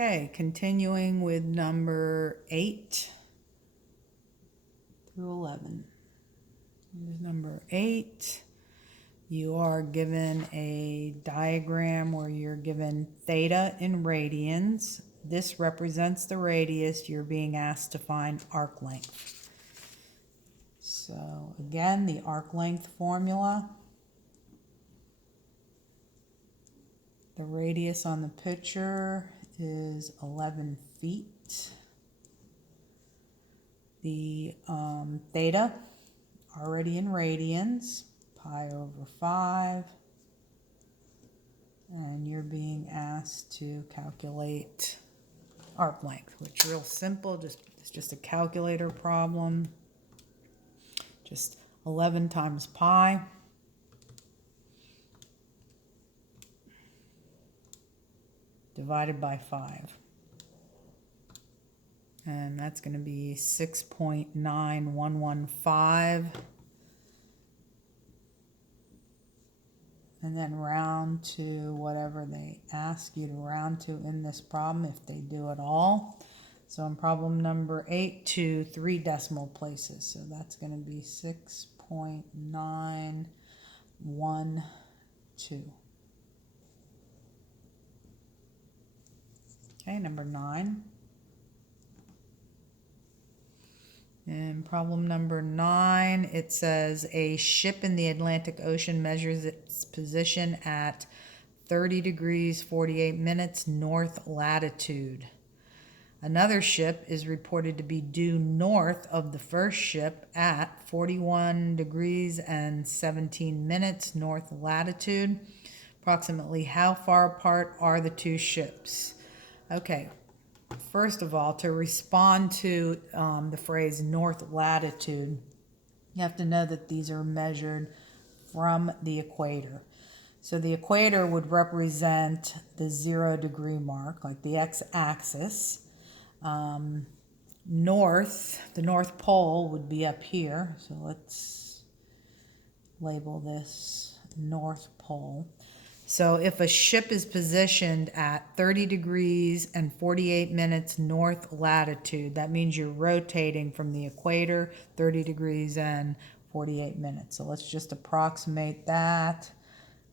Okay, continuing with number 8 through 11. Here's number 8. You are given a diagram where you're given theta in radians. This represents the radius. You're being asked to find arc length. So again, the arc length formula. The radius on the picture is 11 feet. The theta, already in radians, pi over 5. And you're being asked to calculate arc length, which is real simple. It's just a calculator problem. Just 11 times pi. Divided by 5. And that's going to be 6.9115. And then round to whatever they ask you to round to in this problem, if they do at all. So in problem number 8, to 3 decimal places. So that's going to be 6.912. Okay, number 9. In problem number 9, it says a ship in the Atlantic Ocean measures its position at 30 degrees 48 minutes north latitude. Another ship is reported to be due north of the first ship at 41 degrees and 17 minutes north latitude. Approximately how far apart are the two ships? Okay. First of all, to respond to the phrase north latitude, you have to know that these are measured from the equator. So the equator would represent the 0 degree mark, like the x-axis. North, the North Pole would be up here. So let's label this North Pole. So if a ship is positioned at 30 degrees and 48 minutes north latitude, that means you're rotating from the equator 30 degrees and 48 minutes. So let's just approximate that.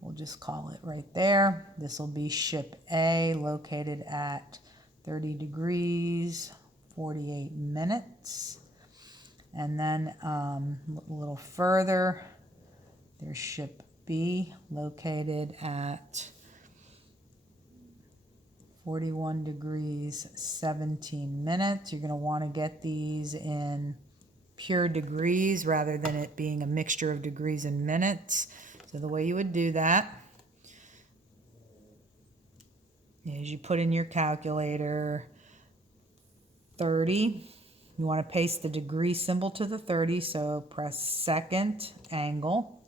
We'll just call it right there. This will be ship A, located at 30 degrees, 48 minutes. And then a little further, there's ship B, located at 41 degrees 17 minutes. You're going to want to get these in pure degrees rather than it being a mixture of degrees and minutes. So the way you would do that is you put in your calculator 30. You want to paste the degree symbol to the 30, so press second angle.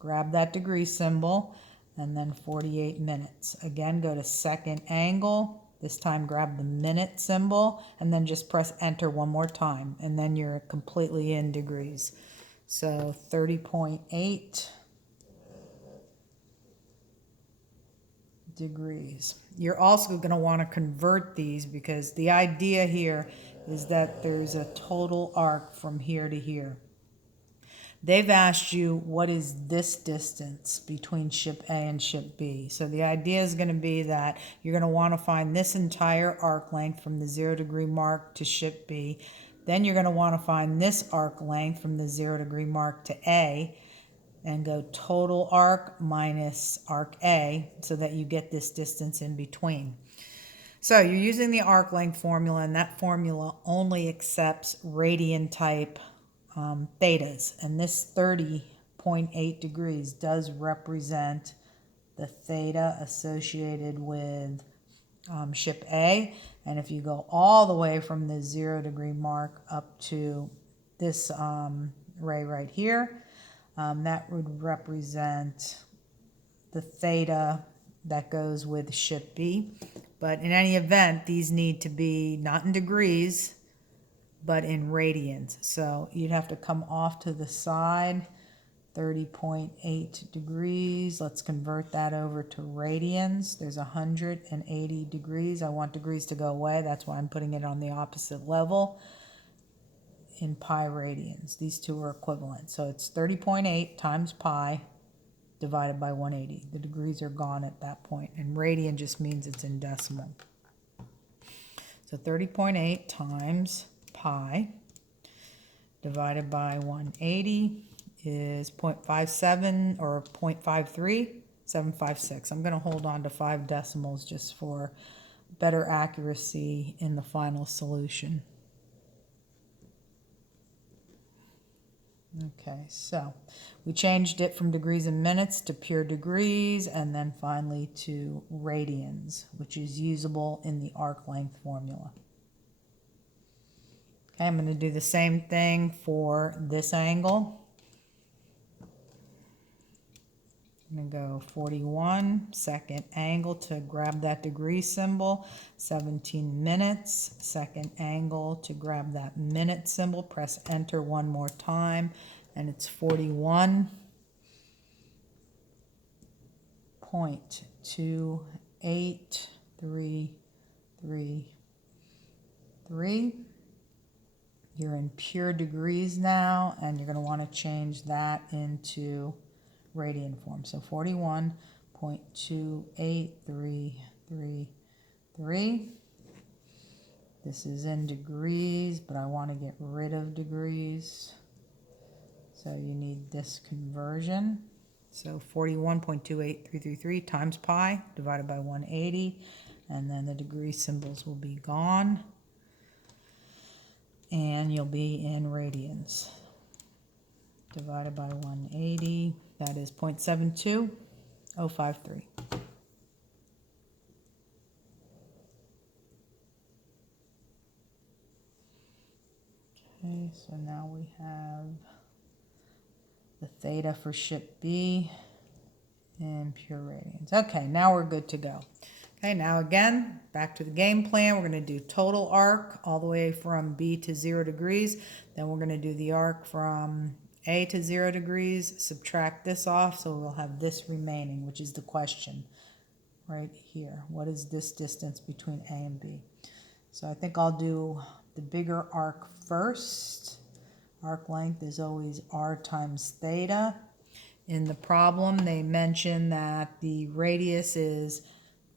Grab that degree symbol, and then 48 minutes. Again, go to second angle. This time grab the minute symbol, and then just press enter one more time, and then you're completely in degrees. So 30.8 degrees. You're also going to want to convert these because the idea here is that there's a total arc from here to here. They've asked you what is this distance between ship A and ship B. So the idea is going to be that you're going to want to find this entire arc length from the 0 degree mark to ship B. Then you're going to want to find this arc length from the 0 degree mark to A and go total arc minus arc A so that you get this distance in between. So you're using the arc length formula, and that formula only accepts radian type thetas, and this 30.8 degrees does represent the theta associated with ship A. And if you go all the way from the 0 degree mark up to this ray right here, that would represent the theta that goes with ship B. But in any event, these need to be not in degrees, but in radians. So you'd have to come off to the side 30.8 degrees. Let's convert that over to radians. There's 180 degrees. I want degrees to go away. That's why I'm putting it on the opposite level in pi radians. These two are equivalent. So it's 30.8 times pi divided by 180. The degrees are gone at that point, and radian just means it's in decimal. So 30.8 times pi divided by 180 is 0.57 or 0.53756. I'm going to hold on to 5 decimals just for better accuracy in the final solution. Okay, so we changed it from degrees and minutes to pure degrees, and then finally to radians, which is usable in the arc length formula. Okay, I'm going to do the same thing for this angle. I'm going to go 41, second angle to grab that degree symbol, 17 minutes, second angle to grab that minute symbol, press enter one more time, and it's 41.28333. You're in pure degrees now, and you're going to want to change that into radian form. So 41.28333. This is in degrees, but I want to get rid of degrees. So you need this conversion. So 41.28333 times pi divided by 180, and then the degree symbols will be gone, and you'll be in radians. Divided by 180, that is 0.72053. Okay, so now we have the theta for ship B in pure radians. Okay, now we're good to go. Okay, now again, back to the game plan. We're going to do total arc all the way from B to 0 degrees. Then we're going to do the arc from A to 0 degrees, subtract this off, so we'll have this remaining, which is the question right here. What is this distance between A and B? So I think I'll do the bigger arc first. Arc length is always r times theta. In the problem, they mention that the radius is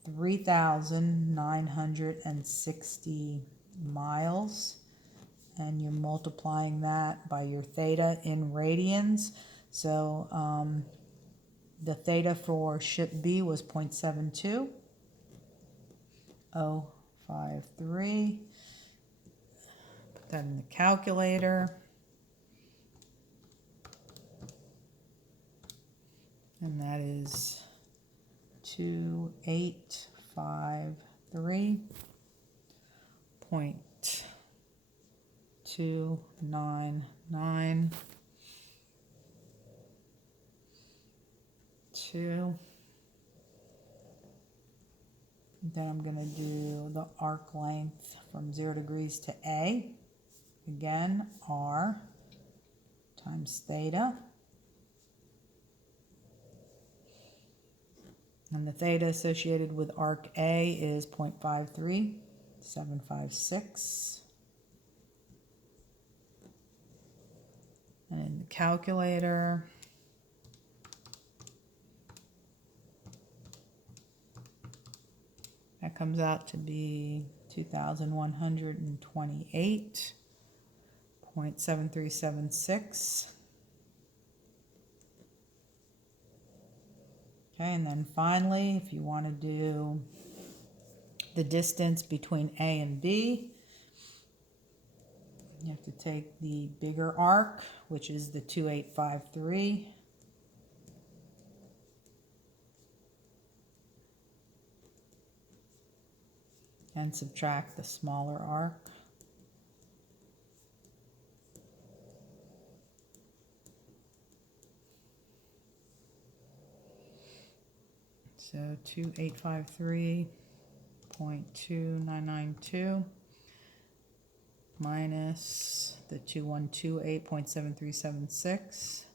3,960 miles. And you're multiplying that by your theta in radians. So the theta for ship B was 0.72053. Put that in the calculator. And that is 2853.299.2. Then I'm going to do the arc length from 0 degrees to A. Again, r times theta. And the theta associated with arc A is 0.53756. And in the calculator, that comes out to be 2,128.7376. Okay, and then finally, if you want to do the distance between A and B, you have to take the bigger arc, which is the 2853, and subtract the smaller arc. So 2853.2992 minus the 2128.7376.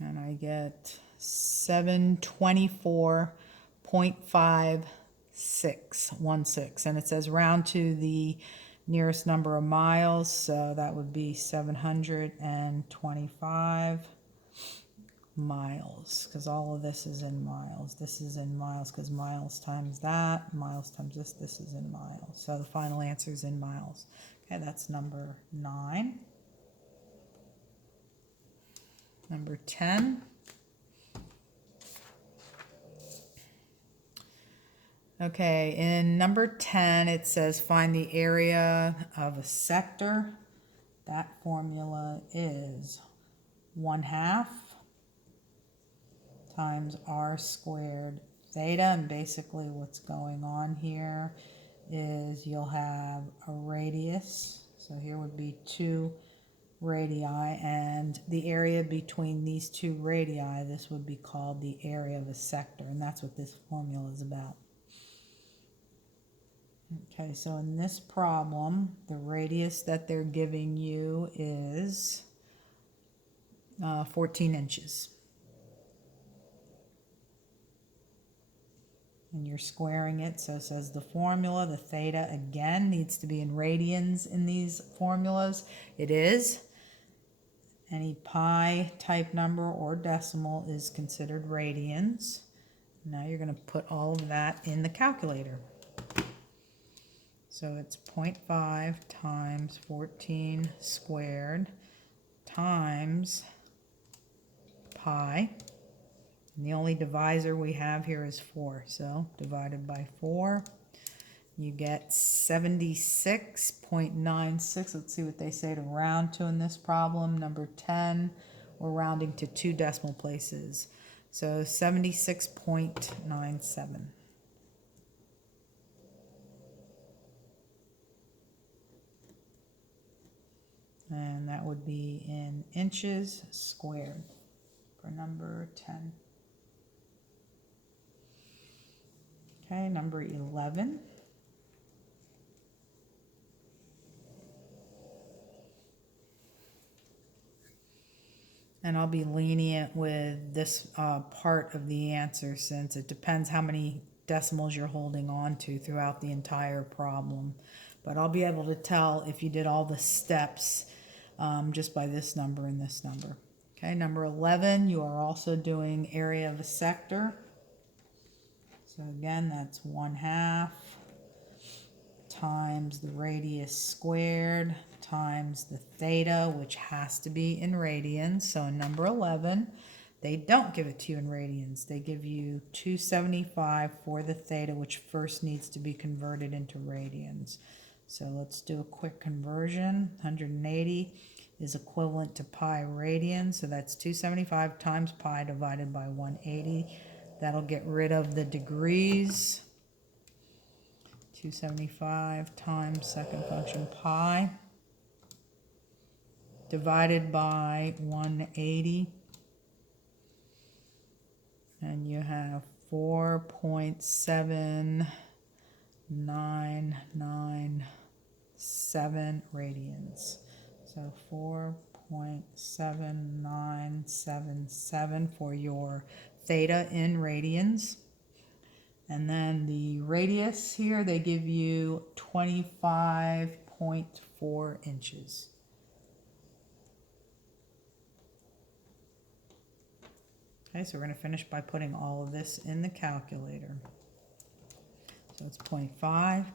And I get 724.5616. And it says round to the nearest number of miles, so that would be 725 miles, because all of this is in miles. This is in miles because miles times that, miles times this is in miles. So the final answer is in miles. Okay, that's number 9. Number 10. Okay, in number 10, it says find the area of a sector. That formula is 1/2 times r squared theta. And basically what's going on here is you'll have a radius. So here would be 2 radii, and the area between these 2 radii, this would be called the area of a sector, and that's what this formula is about. Okay, so in this problem, the radius that they're giving you is 14 inches. And you're squaring it, so it says the formula, the theta, again, needs to be in radians in these formulas. It is. Any pi type number or decimal is considered radians. Now you're going to put all of that in the calculator. So it's 0.5 times 14 squared times pi. And the only divisor we have here is 4. So divided by 4, you get 76.96. Let's see what they say to round to in this problem. Number 10, we're rounding to 2 decimal places. So 76.97. And that would be in inches squared for number 10. Okay, number 11. And I'll be lenient with this part of the answer, since it depends how many decimals you're holding on to throughout the entire problem. But I'll be able to tell if you did all the steps just by this number and this number. Okay, number 11, you are also doing area of a sector. So again, that's 1/2 times the radius squared times the theta, which has to be in radians. So in number 11, they don't give it to you in radians. They give you 275 for the theta, which first needs to be converted into radians. So let's do a quick conversion. 180 is equivalent to pi radians. So that's 275 times pi divided by 180. That'll get rid of the degrees. 275 times second function pi divided by 180. And you have 4.7997 radians. So 4.7977 for your theta in radians. And then the radius here, they give you 25.4 inches. Okay, so we're going to finish by putting all of this in the calculator. So it's 0.5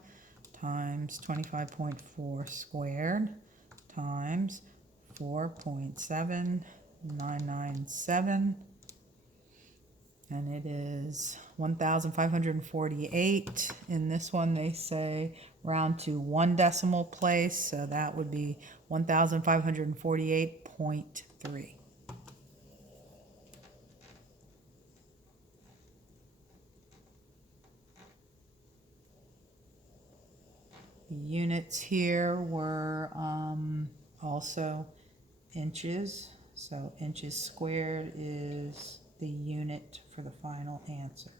times 25.4 squared times 4.7997. And it is 1,548. In this one, they say round to 1 decimal place, so that would be 1,548.3. The units here were also inches, so inches squared is the unit for the final answer.